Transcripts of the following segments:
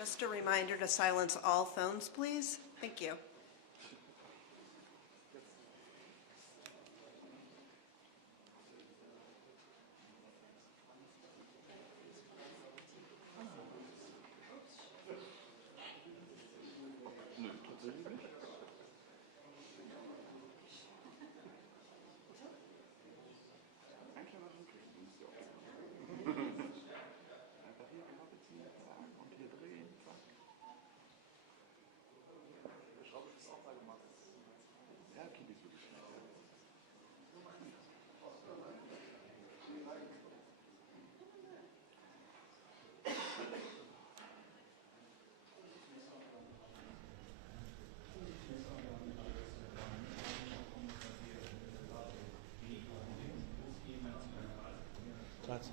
Just a reminder to silence all phones, please. Thank you. Grazie.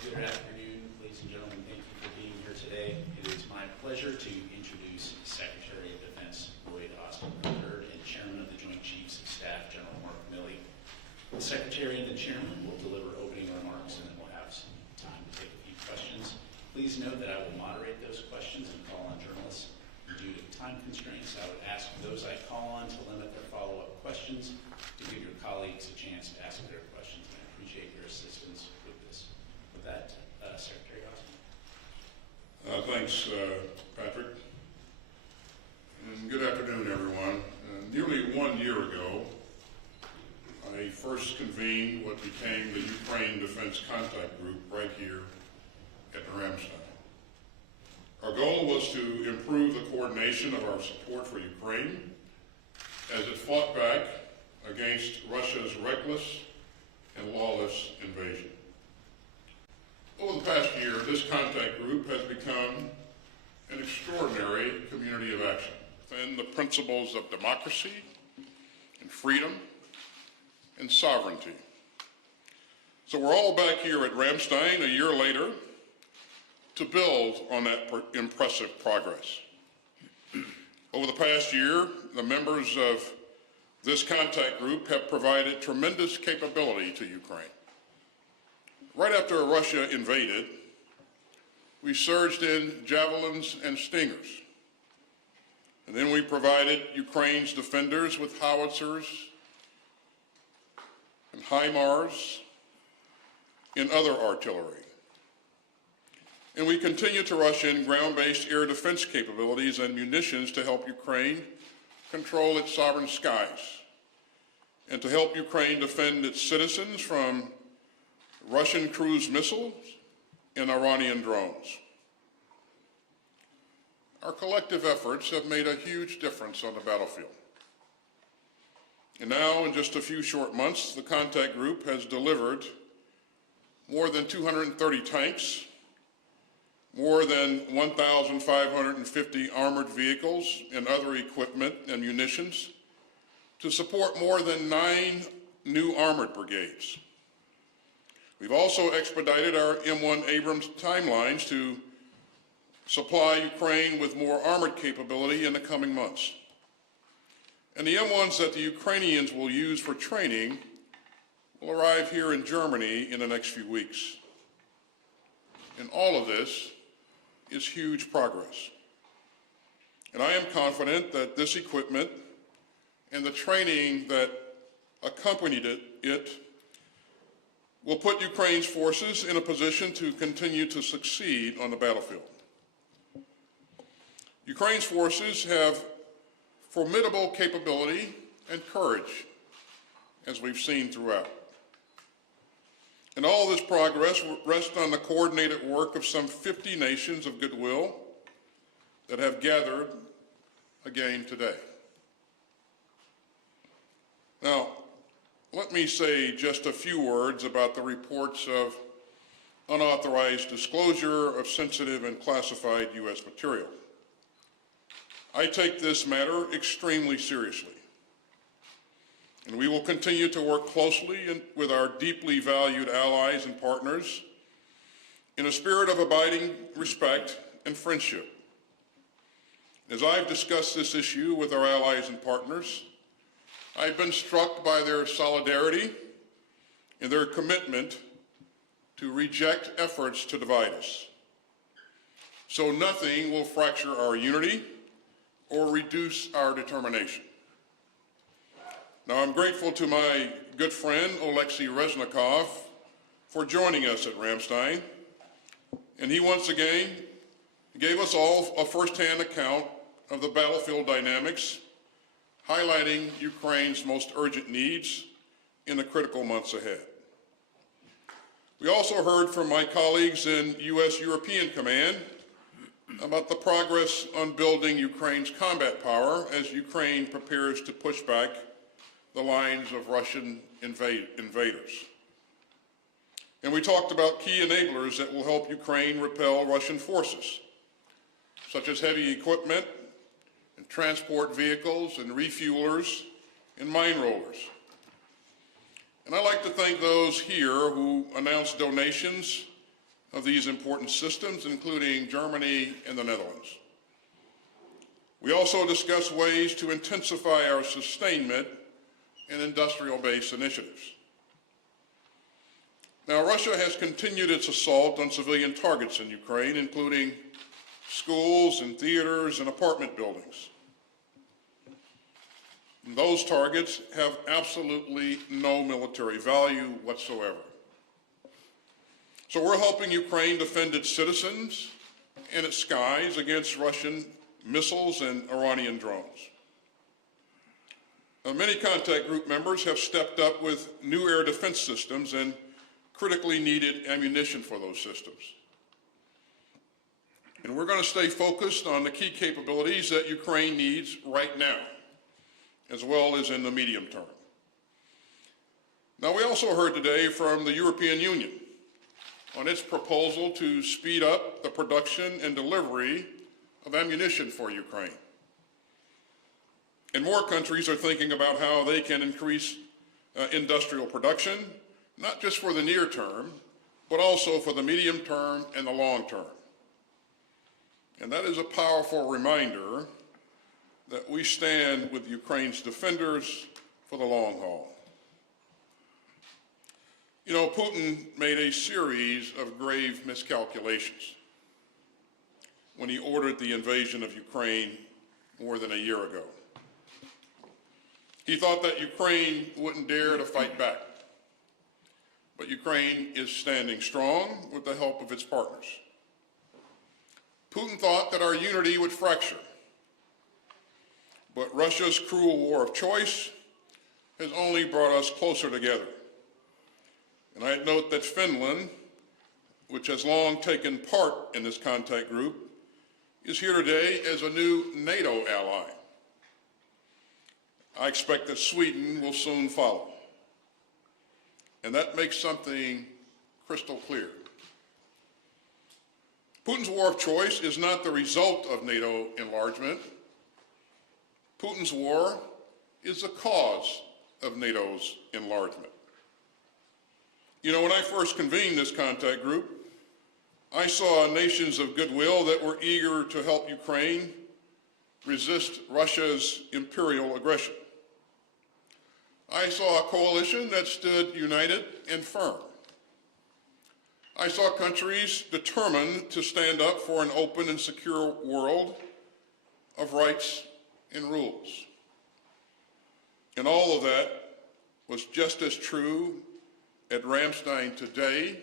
Good afternoon, ladies and gentlemen. Thank you for being here today. It is my pleasure to introduce Secretary of Defense Lloyd Austin III and Chairman of the Joint Chiefs of Staff, General Marka Mіллі. The Secretary and the Chairman will deliver opening remarks, and then we'll have some time to take a few questions. Please note that I will moderate those questions and call on journalists. Due to time constraints, I would ask those I call on to limit their follow-up questions to give your colleagues a chance to ask their questions, and I appreciate your assistance with this. With that, Secretary Austin. Thanks, Patrick. And good afternoon, everyone. Nearly 1 year ago, I first convened what became the Ukraine Defense Contact Group right here at Ramstein. Our goal was to improve the coordination of our support for Ukraine as it fought back against Russia's reckless and lawless invasion. Over the past year, this contact group has become an extraordinary community of action within the principles of democracy and freedom and sovereignty. So we're all back here at Ramstein a year later to build on that impressive progress. Over the past year, the members of this contact group have provided tremendous capability to Ukraine. Right after Russia invaded, we surged in javelins and stingers. And then we provided Ukraine's defenders with howitzers and HIMARS and other artillery. And we continue to rush in ground-based air defense capabilities and munitions to help Ukraine control its sovereign skies, and to help Ukraine defend its citizens from Russian cruise missiles and Iranian drones. Our collective efforts have made a huge difference on the battlefield. And now, in just a few short months, the contact group has delivered more than 230 tanks, more than 1,550 armored vehicles and other equipment and munitions to support more than 9 new armored brigades. We've also expedited our M1 Abrams timelines to supply Ukraine with more armored capability in the coming months. And the M1s that the Ukrainians will use for training will arrive here in Germany in the next few weeks. And all of this is huge progress. And I am confident that this equipment and the training that accompanied it will put Ukraine's forces in a position to continue to succeed on the battlefield. Ukraine's forces have formidable capability and courage, as we've seen throughout. And all this progress rests on the coordinated work of some 50 nations of goodwill that have gathered again today. Now, let me say just a few words about the reports of unauthorized disclosure of sensitive and classified U.S. material. I take this matter extremely seriously, and we will continue to work closely with our deeply valued allies and partners in a spirit of abiding respect and friendship. As I've discussed this issue with our allies and partners, I've been struck by their solidarity and their commitment to reject efforts to divide us. So nothing will fracture our unity or reduce our determination. Now, I'm grateful to my good friend, Oleksiy Reznikov, for joining us at Ramstein. And he once again gave us all a firsthand account of the battlefield dynamics, highlighting Ukraine's most urgent needs in the critical months ahead. We also heard from my colleagues in U.S. European Command about the progress on building Ukraine's combat power as Ukraine prepares to push back the lines of Russian invaders. And we talked about key enablers that will help Ukraine repel Russian forces, such as heavy equipment and transport vehicles and refuelers and mine rollers. And I'd like to thank those here who announced donations of these important systems, including Germany and the Netherlands. We also discussed ways to intensify our sustainment and industrial base initiatives. Now, Russia has continued its assault on civilian targets in Ukraine, including schools and theaters and apartment buildings. And those targets have absolutely no military value whatsoever. So we're helping Ukraine defend its citizens and its skies against Russian missiles and Iranian drones. Now, many contact group members have stepped up with new air defense systems and critically needed ammunition for those systems. And we're going to stay focused on the key capabilities that Ukraine needs right now, as well as in the medium term. Now, we also heard today from the European Union on its proposal to speed up the production and delivery of ammunition for Ukraine. And more countries are thinking about how they can increase industrial production, not just for the near term, but also for the medium term and the long term. And that is a powerful reminder that we stand with Ukraine's defenders for the long haul. You know, Putin made a series of grave miscalculations when he ordered the invasion of Ukraine more than a year ago. He thought that Ukraine wouldn't dare to fight back. But Ukraine is standing strong with the help of its partners. Putin thought that our unity would fracture. but Russia's cruel war of choice has only brought us closer together. And I'd note that Finland, which has long taken part in this contact group, is here today as a new NATO ally. I expect that Sweden will soon follow. And that makes something crystal clear. Putin's war of choice is not the result of NATO enlargement. Putin's war is the cause of NATO's enlargement. You know, when I first convened this contact group, I saw nations of goodwill that were eager to help Ukraine resist Russia's imperial aggression. I saw a coalition that stood united and firm. I saw countries determined to stand up for an open and secure world of rights and rules. And all of that was just as true at Ramstein today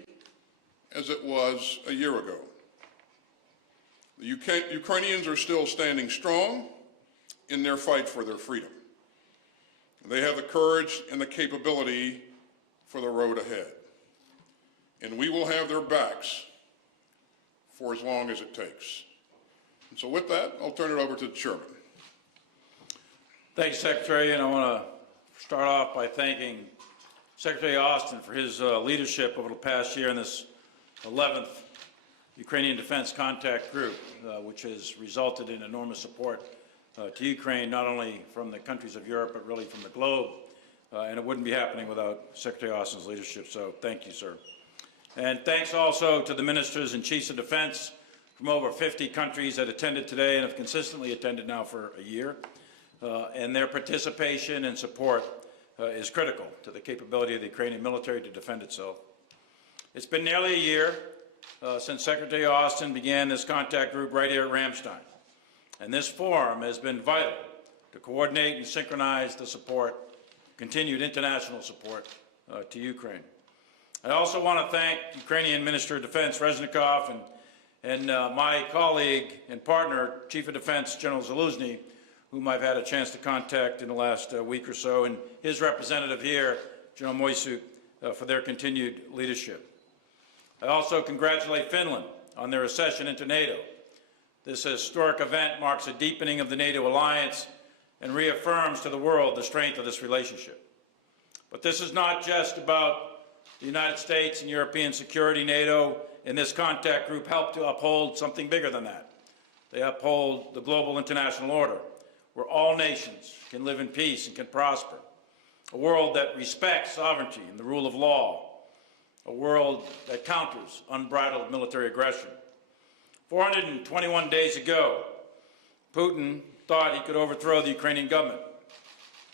as it was a year ago. The Ukrainians are still standing strong in their fight for their freedom. They have the courage and the capability for the road ahead. And we will have their backs for as long as it takes. And so with that, I'll turn it over to the chairman. Thanks, Secretary, and I want to start off by thanking Secretary Austin for his leadership over the past year in this 11th Ukrainian Defense Contact Group, which has resulted in enormous support to Ukraine, not only from the countries of Europe, but really from the globe. And it wouldn't be happening without Secretary Austin's leadership, so thank you, sir. And thanks also to the ministers and chiefs of defense from over 50 countries that attended today and have consistently attended now for a year. And their participation and support is critical to the capability of the Ukrainian military to defend itself. It's been nearly a year since Secretary Austin began this contact group right here at Ramstein. And this forum has been vital to coordinate and synchronize the support, continued international support to Ukraine. I also want to thank Ukrainian Minister of Defense Reznikov and my colleague and partner, Chief of Defense General Zaluzny, whom I've had a chance to contact in the last week or so, and his representative here, General Moisuk, for their continued leadership. I also congratulate Finland on their accession into NATO. This historic event marks a deepening of the NATO alliance and reaffirms to the world the strength of this relationship. But this is not just about the United States and European security. NATO and this contact group help to uphold something bigger than that. They uphold the global international order, where all nations can live in peace and can prosper. A world that respects sovereignty and the rule of law. A world that counters unbridled military aggression. 421 days ago, Putin thought he could overthrow the Ukrainian government,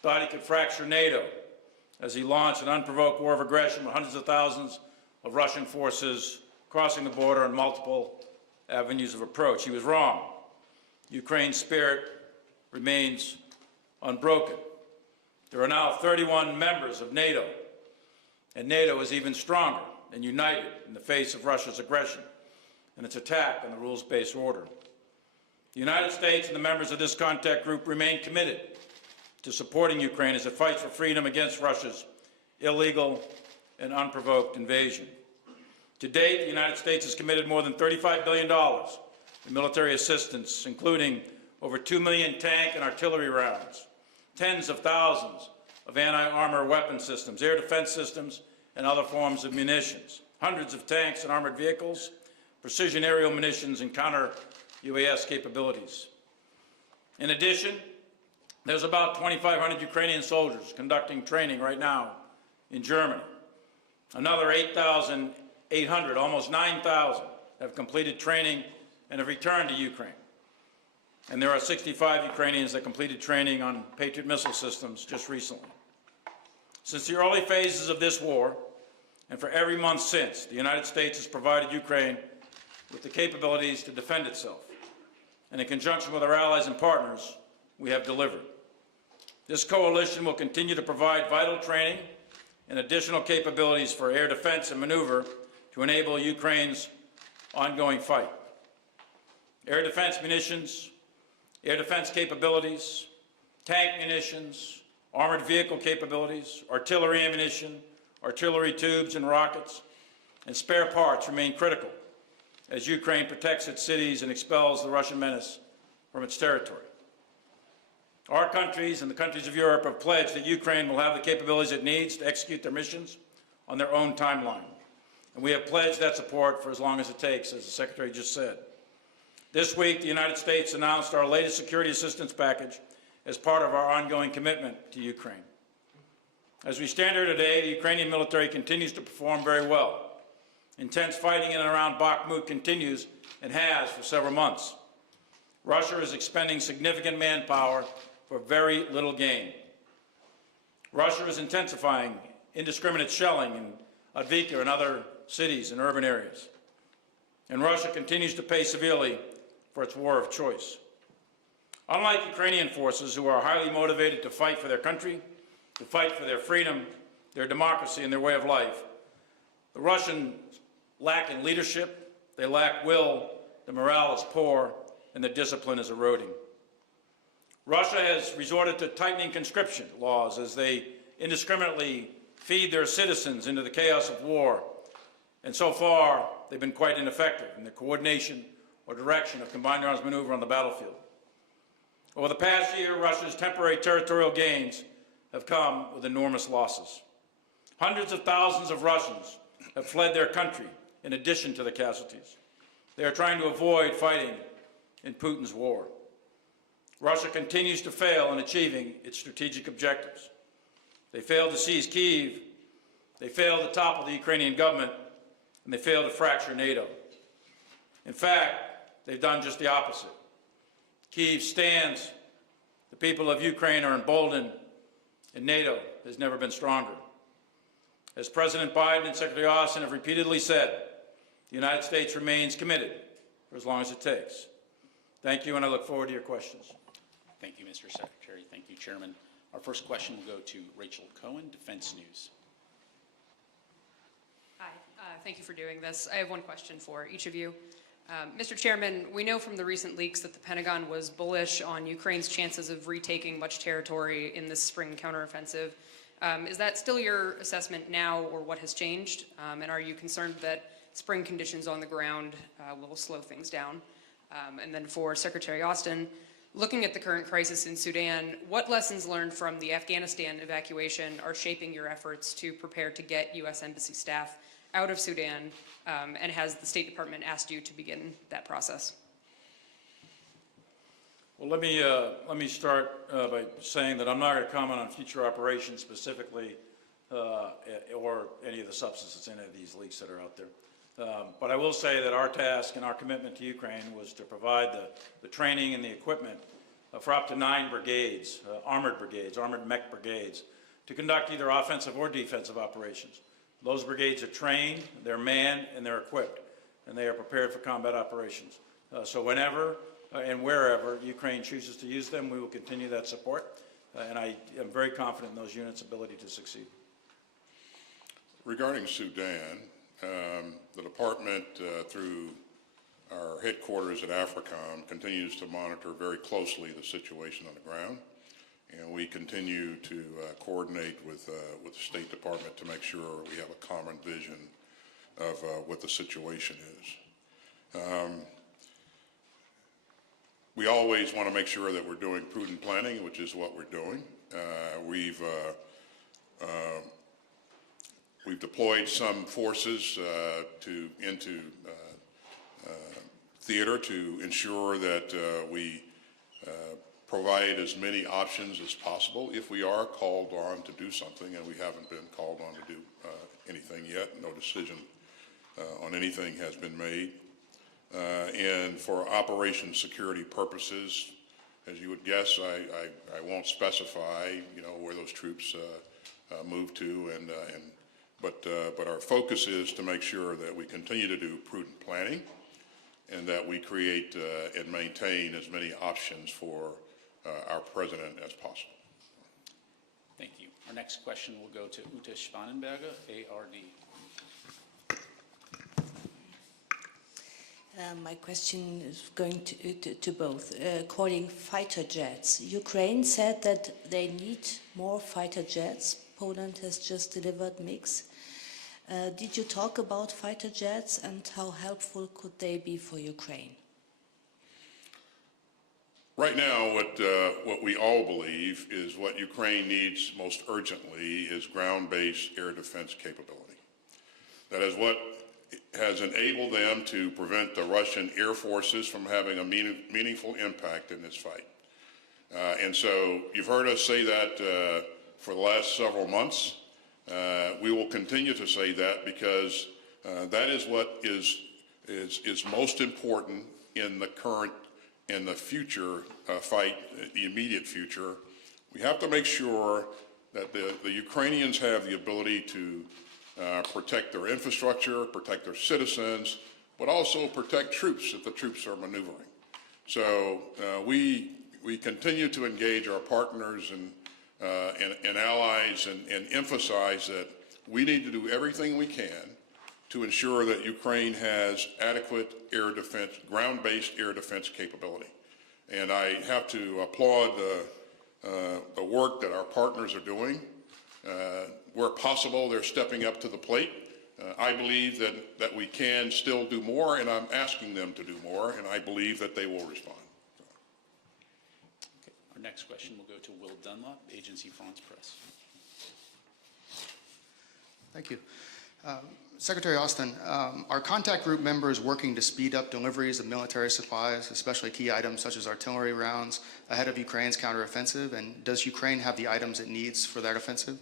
thought he could fracture NATO as he launched an unprovoked war of aggression with hundreds of thousands of Russian forces crossing the border on multiple avenues of approach. He was wrong. Ukraine's spirit remains unbroken. There are now 31 members of NATO, and NATO is even stronger and united in the face of Russia's aggression and its attack on the rules-based order. The United States and the members of this contact group remain committed to supporting Ukraine as it fights for freedom against Russia's illegal and unprovoked invasion. To date, the United States has committed more than $35 billion in military assistance, including over 2 million tank and artillery rounds, tens of thousands of anti-armor weapon systems, air defense systems, and other forms of munitions, hundreds of tanks and armored vehicles, precision aerial munitions, and counter-UAS capabilities. In addition, there's about 2,500 Ukrainian soldiers conducting training right now in Germany. Another 8,800, almost 9,000, have completed training and have returned to Ukraine. And there are 65 Ukrainians that completed training on Patriot missile systems just recently. Since the early phases of this war, and for every month since, the United States has provided Ukraine with the capabilities to defend itself. And in conjunction with our allies and partners, we have delivered. This coalition will continue to provide vital training and additional capabilities for air defense and maneuver to enable Ukraine's ongoing fight. Air defense munitions, air defense capabilities, tank munitions, armored vehicle capabilities, artillery ammunition, artillery tubes and rockets, and spare parts remain critical as Ukraine protects its cities and expels the Russian menace from its territory. Our countries and the countries of Europe have pledged that Ukraine will have the capabilities it needs to execute their missions on their own timeline. And we have pledged that support for as long as it takes, as the Secretary just said. This week, the United States announced our latest security assistance package as part of our ongoing commitment to Ukraine. As we stand here today, the Ukrainian military continues to perform very well. Intense fighting in and around Bakhmut continues and has for several months. Russia is expending significant manpower for very little gain. Russia is intensifying indiscriminate shelling in Avdiivka and other cities and urban areas. And Russia continues to pay severely for its war of choice. Unlike Ukrainian forces, who are highly motivated to fight for their country, to fight for their freedom, their democracy, and their way of life, the Russians lack in leadership, they lack will, the morale is poor, and the discipline is eroding. Russia has resorted to tightening conscription laws as they indiscriminately feed their citizens into the chaos of war. And so far, they've been quite ineffective in the coordination or direction of combined arms maneuver on the battlefield. Over the past year, Russia's temporary territorial gains have come with enormous losses. Hundreds of thousands of Russians have fled their country in addition to the casualties. They are trying to avoid fighting in Putin's war. Russia continues to fail in achieving its strategic objectives. They failed to seize Kyiv, they failed to topple the Ukrainian government, and they failed to fracture NATO. In fact, they've done just the opposite. Kyiv stands, the people of Ukraine are emboldened, and NATO has never been stronger. As President Biden and Secretary Austin have repeatedly said, the United States remains committed for as long as it takes. Thank you, and I look forward to your questions. Thank you, Mr. Secretary. Thank you, Chairman. Our first question will go to Rachel Cohen, Defense News. Hi, thank you for doing this. I have one question for each of you. Mr. Chairman, we know from the recent leaks that the Pentagon was bullish on Ukraine's chances of retaking much territory in this spring counteroffensive. Is that still your assessment now, or what has changed? And are you concerned that spring conditions on the ground will slow things down? And then for Secretary Austin, looking at the current crisis in Sudan, what lessons learned from the Afghanistan evacuation are shaping your efforts to prepare to get U.S. Embassy staff out of Sudan, and has the State Department asked you to begin that process? Well, let me start by saying that I'm not going to comment on future operations specifically, or any of the substances in any of these leaks that are out there. But I will say that our task and our commitment to Ukraine was to provide the training and the equipment for up to 9 brigades, armored mech brigades, to conduct either offensive or defensive operations. Those brigades are trained, they're manned, and they're equipped, and they are prepared for combat operations. So whenever and wherever Ukraine chooses to use them, we will continue that support, and I am very confident in those units' ability to succeed. Regarding Sudan, the department, through our headquarters at AFRICOM, continues to monitor very closely the situation on the ground, and we continue to coordinate with the State Department to make sure we have a common vision of what the situation is. We always want to make sure that we're doing prudent planning, which is what we're doing. We've deployed some forces into theater to ensure that we provide as many options as possible if we are called on to do something, and we haven't been called on to do anything yet. No decision on anything has been made. And for operation security purposes, as you would guess, I won't specify, where those troops move to, but our focus is to make sure that we continue to do prudent planning, and that we create and maintain as many options for our president as possible. Thank you. Our next question will go to Ute Spanenberger, ARD. My question is going to both. Calling fighter jets. Ukraine said that they need more fighter jets. Poland has just delivered MiGs. Did you talk about fighter jets and how helpful could they be for Ukraine? Right now, what we all believe is what Ukraine needs most urgently is ground-based air defense capability. That is what has enabled them to prevent the Russian air forces from having a meaningful impact in this fight. And so you've heard us say that for the last several months. We will continue to say that because that is what is most important in the current and the future fight, the immediate future. We have to make sure that the Ukrainians have the ability to protect their infrastructure, protect their citizens, but also protect troops if the troops are maneuvering. So we continue to engage our partners and allies and emphasize that we need to do everything we can to ensure that Ukraine has adequate air defense, ground-based air defense capability. And I have to applaud the work that our partners are doing. Where possible, they're stepping up to the plate. I believe that we can still do more, and I'm asking them to do more, and I believe that they will respond. Okay. Our next question will go to Will Dunlop, Agency France Press. Thank you. Secretary Austin, are contact group members working to speed up deliveries of military supplies, especially key items such as artillery rounds, ahead of Ukraine's counteroffensive? And does Ukraine have the items it needs for that offensive?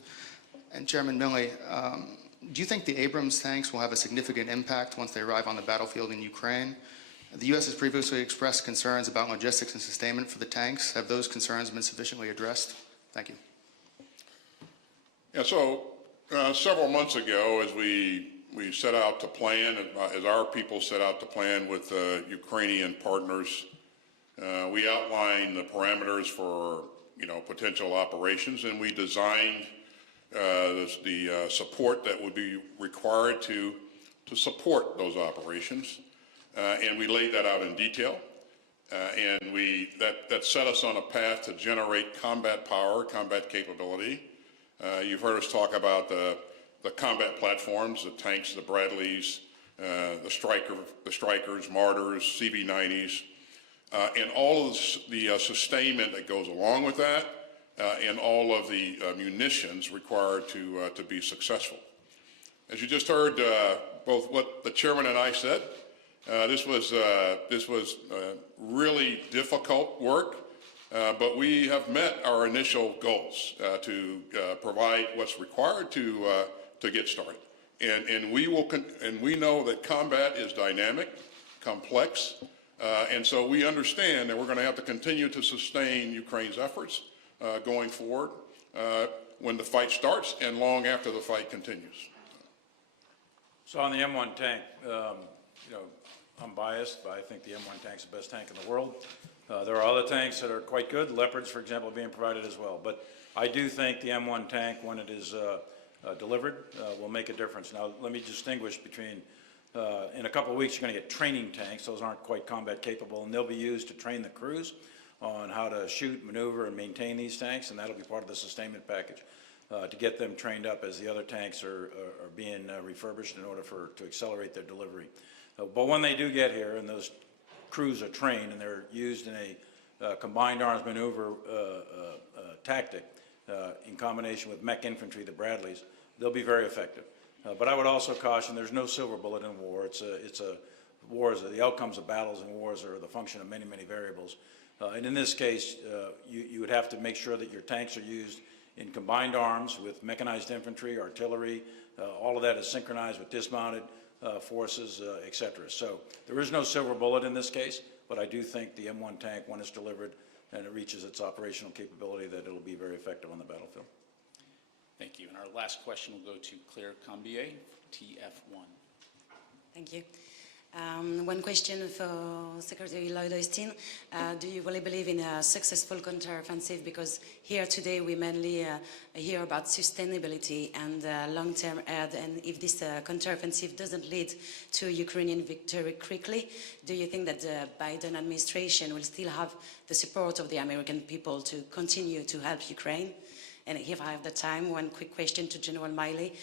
And Chairman Mіллі, do you think the Abrams tanks will have a significant impact once they arrive on the battlefield in Ukraine? The U.S. has previously expressed concerns about logistics and sustainment for the tanks. Have those concerns been sufficiently addressed? Thank you. Yeah, so several months ago, as we set out to plan, as our people set out to plan with Ukrainian partners, we outlined the parameters for potential operations, and we designed the support that would be required to support those operations, and we laid that out in detail, and that set us on a path to generate combat power, combat capability. You've heard us talk about the combat platforms, the tanks, the Bradleys, the Strykers, Martyrs, CV-90s, and all of the sustainment that goes along with that, and all of the munitions required to be successful. As you just heard, both what the chairman and I said, this was really difficult work. But we have met our initial goals to provide what's required to get started, and we know that combat is dynamic, complex, and so we understand that we're going to have to continue to sustain Ukraine's efforts going forward when the fight starts and long after the fight continues. So on the M1 tank, I'm biased, but I think the M1 tank's the best tank in the world. There are other tanks that are quite good. Leopards, for example, are being provided as well. But I do think the M1 tank, when it is delivered, will make a difference. Now, let me distinguish between, in a couple of weeks, you're going to get training tanks. Those aren't quite combat capable, and they'll be used to train the crews on how to shoot, maneuver, and maintain these tanks, and that'll be part of the sustainment package to get them trained up as the other tanks are being refurbished in order to accelerate their delivery. But when they do get here, and those crews are trained and they're used in a combined arms maneuver tactic in combination with mech infantry, the Bradleys, they'll be very effective. But I would also caution there's no silver bullet in war. The outcomes of battles and wars are the function of many, many variables. And in this case, you would have to make sure that your tanks are used in combined arms with mechanized infantry, artillery. All of that is synchronized with dismounted forces, etc. So there is no silver bullet in this case, but I do think the M1 tank, when it's delivered and it reaches its operational capability, that it'll be very effective on the battlefield. Thank you. And our last question will go to Claire Cambier, TF1. Thank you. One question for Secretary Lloyd Austin. Do you really believe in a successful counteroffensive? Because here today we mainly hear about sustainability and long-term aid. And if this counteroffensive doesn't lead to Ukrainian victory quickly, do you think that the Biden administration will still have the support of the American people to continue to help Ukraine? And if I have the time, one quick question to General Miley.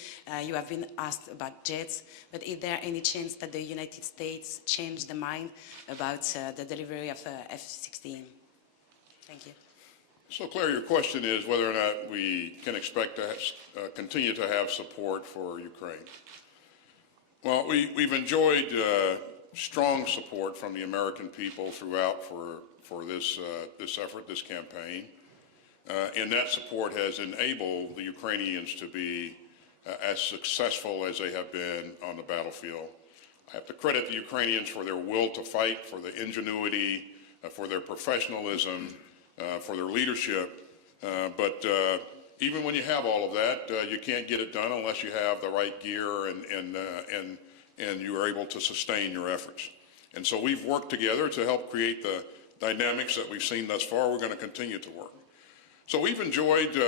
You have been asked about jets, but is there any chance that the United States changed the mind about the delivery of F-16? Thank you. So, Claire, your question is whether or not we can expect to continue to have support for Ukraine. Well, we've enjoyed strong support from the American people throughout for this effort, this campaign. And that support has enabled the Ukrainians to be as successful as they have been on the battlefield. I have to credit the Ukrainians for their will to fight, for the ingenuity, for their professionalism, for their leadership. But even when you have all of that, you can't get it done unless you have the right gear and you are able to sustain your efforts. And so we've worked together to help create the dynamics that we've seen thus far. We're going to continue to work. So we've enjoyed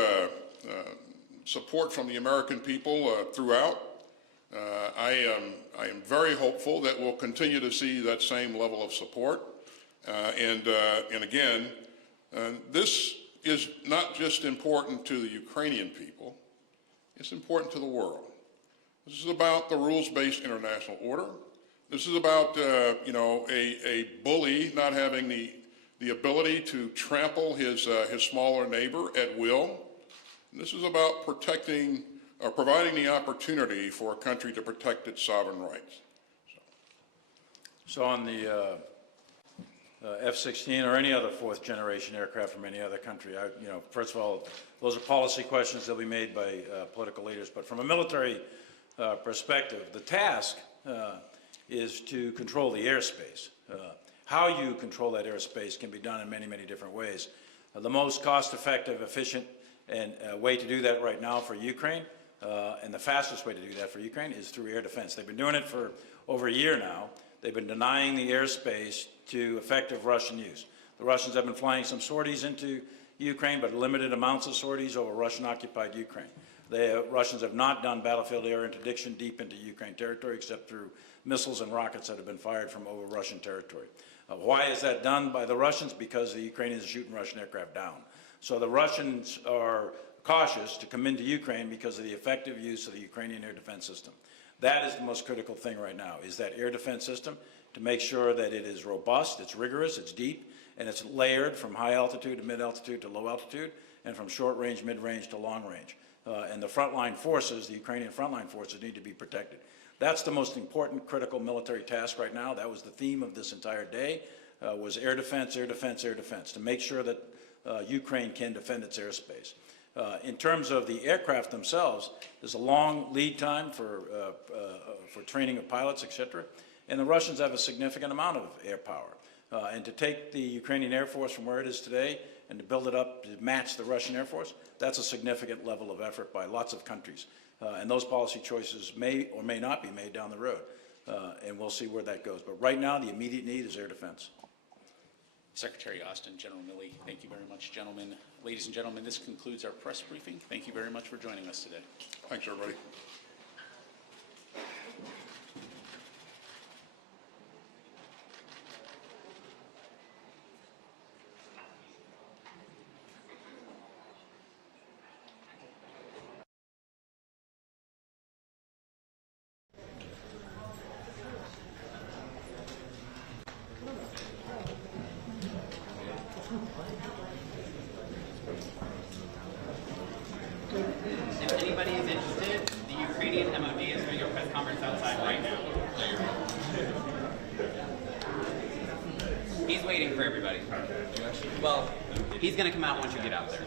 support from the American people throughout. I am very hopeful that we'll continue to see that same level of support. And again, this is not just important to the Ukrainian people, it's important to the world. This is about the rules-based international order. This is about, a bully not having the ability to trample his smaller neighbor at will. And this is about protecting or providing the opportunity for a country to protect its sovereign rights. So on the F-16 or any other fourth-generation aircraft from any other country, first of all, those are policy questions that will be made by political leaders. But from a military perspective, the task is to control the airspace. How you control that airspace can be done in many, many different ways. The most cost-effective, efficient, and way to do that right now for Ukraine, and the fastest way to do that for Ukraine, is through air defense. They've been doing it for over a year now. They've been denying the airspace to effective Russian use. The Russians have been flying some sorties into Ukraine, but limited amounts of sorties over Russian-occupied Ukraine. The Russians have not done battlefield air interdiction deep into Ukraine territory, except through missiles and rockets that have been fired from over Russian territory. Why is that done by the Russians? Because the Ukrainians are shooting Russian aircraft down. So the Russians are cautious to come into Ukraine because of the effective use of the Ukrainian air defense system. That is the most critical thing right now, is that air defense system, to make sure that it is robust, it's rigorous, it's deep, and it's layered from high altitude to mid altitude to low altitude, and from short range, mid range to long range. And the frontline forces, the Ukrainian frontline forces, need to be protected. That's the most important critical military task right now. That was the theme of this entire day, was air defense, air defense, air defense, to make sure that Ukraine can defend its airspace. In terms of the aircraft themselves, there's a long lead time for training of pilots, etc. And the Russians have a significant amount of air power. And to take the Ukrainian Air Force from where it is today and to build it up to match the Russian Air Force, that's a significant level of effort by lots of countries. And those policy choices may or may not be made down the road. And we'll see where that goes. But right now, the immediate need is air defense. Secretary Austin, General Milley, thank you very much, gentlemen. Ladies and gentlemen, this concludes our press briefing. Thank you very much for joining us today. Thanks, everybody. If anybody is interested, the Ukrainian MOD is doing a press conference outside right now. He's waiting for everybody. Well, he's going to come out once you get out there.